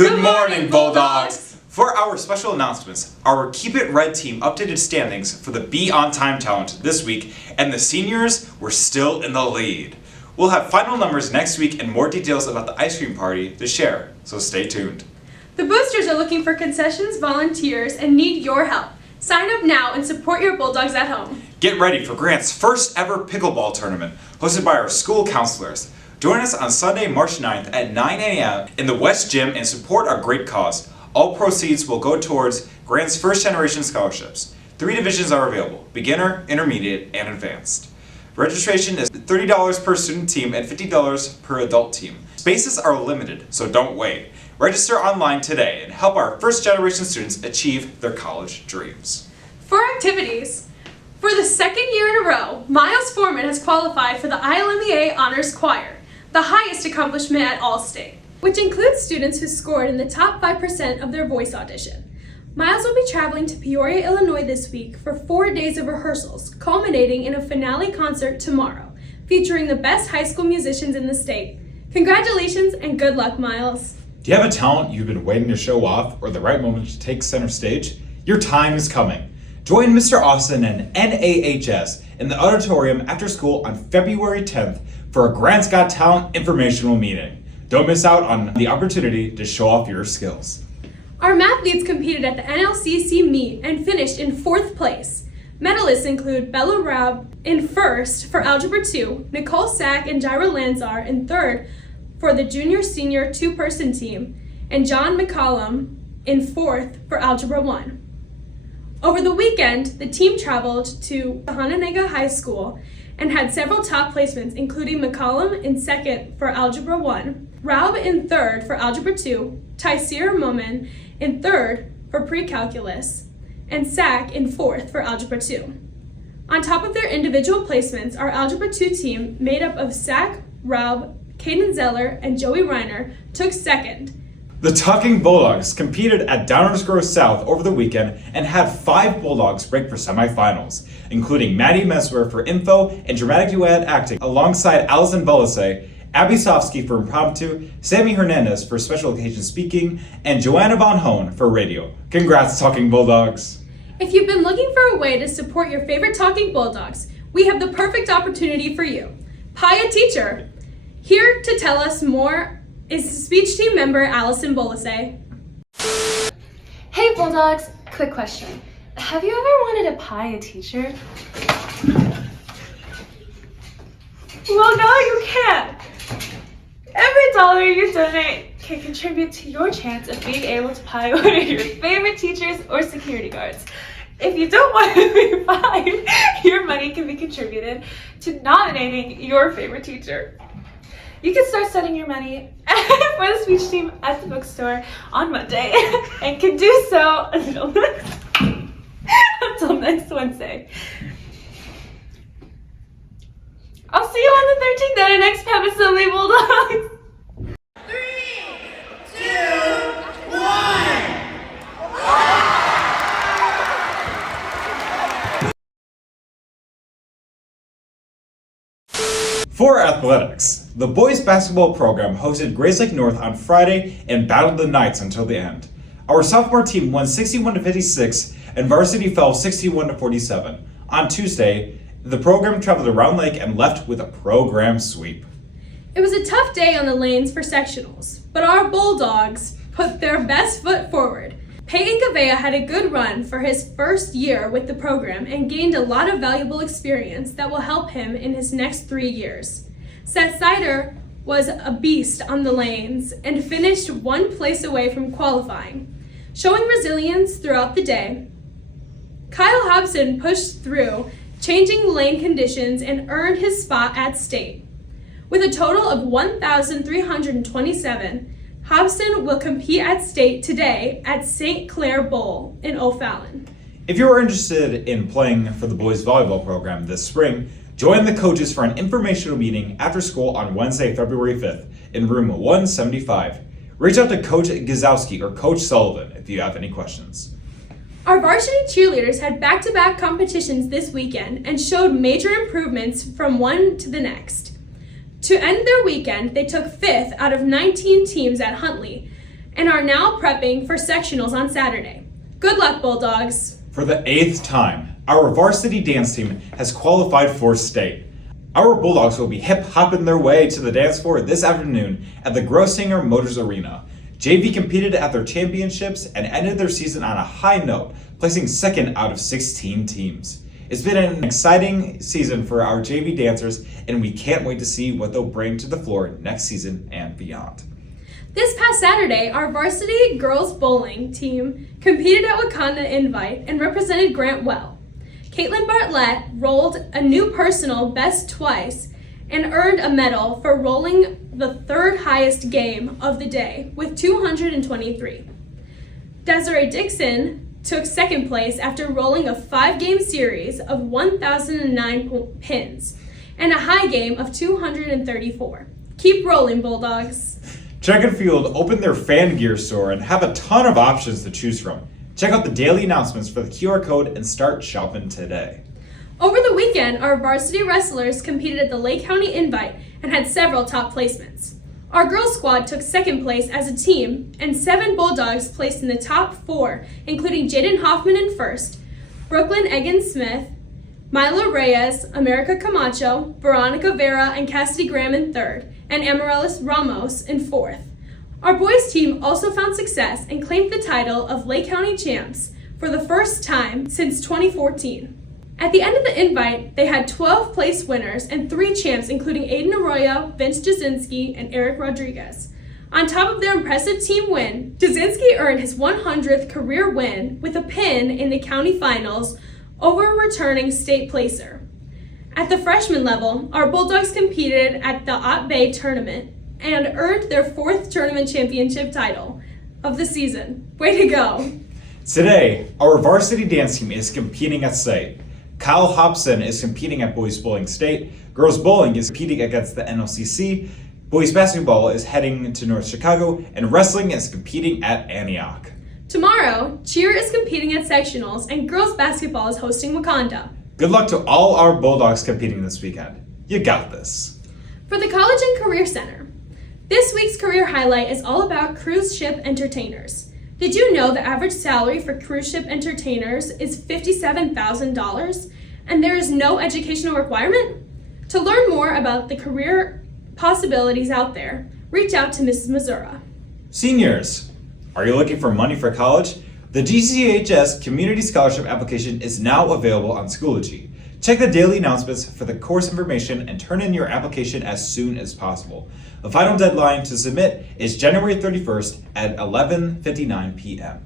Good morning, Bulldogs! For our special announcements, our Keep It Red team updated standings for the Be On Time Challenge this week, and the seniors were still in the lead. We'll have final numbers next week and more details about the ice cream party to share, so stay tuned. The boosters are looking for concessions volunteers and need your help. Sign up now and support your Bulldogs at home. Get ready for Grant's first ever pickleball tournament, hosted by our school counselors. Join us on Sunday, March 9th at 9 a.m. in the West Gym and support our great cause. All proceeds will go towards Grant's first generation scholarships. 3 divisions are available: beginner, intermediate, and advanced. Registration is $30 per student team and $50 per adult team. Spaces are limited, so don't wait. Register online today and help our first generation students achieve their college dreams. For activities, for the second year in a row, Miles Foreman has qualified for the ILMEA Honors Choir, the highest accomplishment at All-State, which includes students who scored in the top 5% of their voice audition. Miles will be traveling to Peoria, Illinois this week for 4 days of rehearsals, culminating in a finale concert tomorrow, featuring the best high school musicians in the state. Congratulations and good luck, Miles. Do you have a talent you've been waiting to show off or the right moment to take center stage? Your time is coming. Join Mr. Austin and NAHS in the auditorium after school on February 10th for a Grant's Got Talent informational meeting. Don't miss out on the opportunity to show off your skills. Our math leads competed at the NLCC meet and finished in 4th place. Medalists include Bella Raub in 1st for Algebra 2, Nicole Sack and Jaira Lanzar in 3rd for the junior-senior 2-person team, and John McCollum in 4th for Algebra 1. Over the weekend, the team traveled to Hononegah High School and had several top placements, including McCollum in 2nd for Algebra 1, Raub in 3rd for Algebra 2, Taisir Momin in 3rd for Pre-Calculus, and Sack in 4th for Algebra 2. On top of their individual placements, our Algebra 2 team, made up of Sack, Raub, Caden Zeller, and Joey Reiner, took 2nd. The Talking Bulldogs competed at Downers Grove South over the weekend and had 5 Bulldogs ranked for semifinals, including Maddie Meswer for Info and Dramatic Duet Acting, alongside Allison Belisay, Abby Sofsky for Impromptu, Sammy Hernandez for Special Occasion Speaking, and Joanna Von Hoen for Radio. Congrats, Talking Bulldogs! If you've been looking for a way to support your favorite Talking Bulldogs, we have the perfect opportunity for you. Paya Teacher! Here to tell us more is speech team member Allison Belisay. Hey Bulldogs, quick question. Have you ever wanted to pie a teacher? Well, no, you can't. Every dollar you donate can contribute to your chance of being able to pie one of your favorite teachers or security guards. If you don't want to be pied, your money can be contributed to nominating your favorite teacher. You can start sending your money for the speech team at the bookstore on Monday and can do so until next Wednesday. I'll see you on the 13th at our next Pep Assembly, Bulldogs. 3, 2, 1. For athletics, the boys basketball program hosted Grayslake North on Friday and battled the Knights until the end. Our sophomore team won 61-56 and varsity fell 61-47. On Tuesday, the program traveled to Round Lake and left with a program sweep. It was a tough day on the lanes for sectionals, but our Bulldogs put their best foot forward. Peyton Gavea had a good run for his first year with the program and gained a lot of valuable experience that will help him in his next 3 years. Seth Sider was a beast on the lanes and finished 1 place away from qualifying. Showing resilience throughout the day, Kyle Hobson pushed through, changing lane conditions, and earned his spot at state. With a total of 1,327, Hobson will compete at state today at St. Clair Bowl in O'Fallon. If you are interested in playing for the boys volleyball program this spring, join the coaches for an informational meeting after school on Wednesday, February 5th in room 175. Reach out to Coach Gazowski or Coach Sullivan if you have any questions. Our varsity cheerleaders had back-to-back competitions this weekend and showed major improvements from one to the next. To end their weekend, they took 5th out of 19 teams at Huntley, and are now prepping for sectionals on Saturday. Good luck, Bulldogs! For the 8th time, our varsity dance team has qualified for state. Our Bulldogs will be hip-hopping their way to the dance floor this afternoon at the Grossinger Motors Arena. JV competed at their championships and ended their season on a high note, placing second out of 16 teams. It's been an exciting season for our JV dancers, and we can't wait to see what they'll bring to the floor next season and beyond. This past Saturday, our varsity girls bowling team competed at Wakanda Invite and represented Grant well. Caitlin Bartlett rolled a new personal best twice and earned a medal for rolling the third highest game of the day with 223. Desiree Dixon took second place after rolling a 5-game series of 1,009 pins and a high game of 234. Keep rolling, Bulldogs! Track and Field opened their fan gear store and have a ton of options to choose from. Check out the daily announcements for the QR code and start shopping today. Over the weekend, our varsity wrestlers competed at the Lake County Invite and had several top placements. Our girls squad took second place as a team, and 7 Bulldogs placed in the top 4, including Jaden Hoffman in first, Brooklyn Egan-Smith, Mila Reyes, America Camacho, Veronica Vera, and Cassidy Graham in third, and Amaryllis Ramos in fourth. Our boys team also found success and claimed the title of Lake County champs for the first time since 2014. At the end of the invite, they had 12 place winners and 3 champs, including Aiden Arroyo, Vince Jasinski, and Eric Rodriguez. On top of their impressive team win, Jasinski earned his 100th career win with a pin in the county finals over a returning state placer. At the freshman level, our Bulldogs competed at the Ott Bay tournament and earned their 4th tournament championship title of the season. Way to go! Today, our varsity dance team is competing at state. Kyle Hobson is competing at Boys Bowling State, girls bowling is competing against the NLCC, boys basketball is heading to North Chicago, and wrestling is competing at Antioch. Tomorrow, cheer is competing at sectionals and girls basketball is hosting Wakanda. Good luck to all our Bulldogs competing this weekend. You got this. For the College and Career Center, this week's career highlight is all about cruise ship entertainers. Did you know the average salary for cruise ship entertainers is $57,000 and there is no educational requirement? To learn more about the career possibilities out there, reach out to Mrs. Missoura. Seniors, are you looking for money for college? The GCHS Community Scholarship application is now available on Schoology. Check the daily announcements for the course information and turn in your application as soon as possible. The final deadline to submit is January 31st at 11:59 p.m.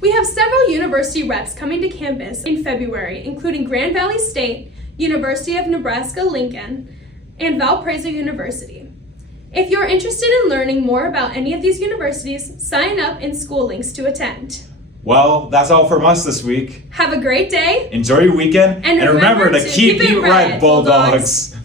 We have several university reps coming to campus in February, including Grand Valley State, University of Nebraska-Lincoln, and Valparaiso University. If you're interested in learning more about any of these universities, sign up in school links to attend. Well, that's all from us this week. Have a great day. Enjoy your weekend, And remember remember to to keep keep it it red, red, Bulldogs.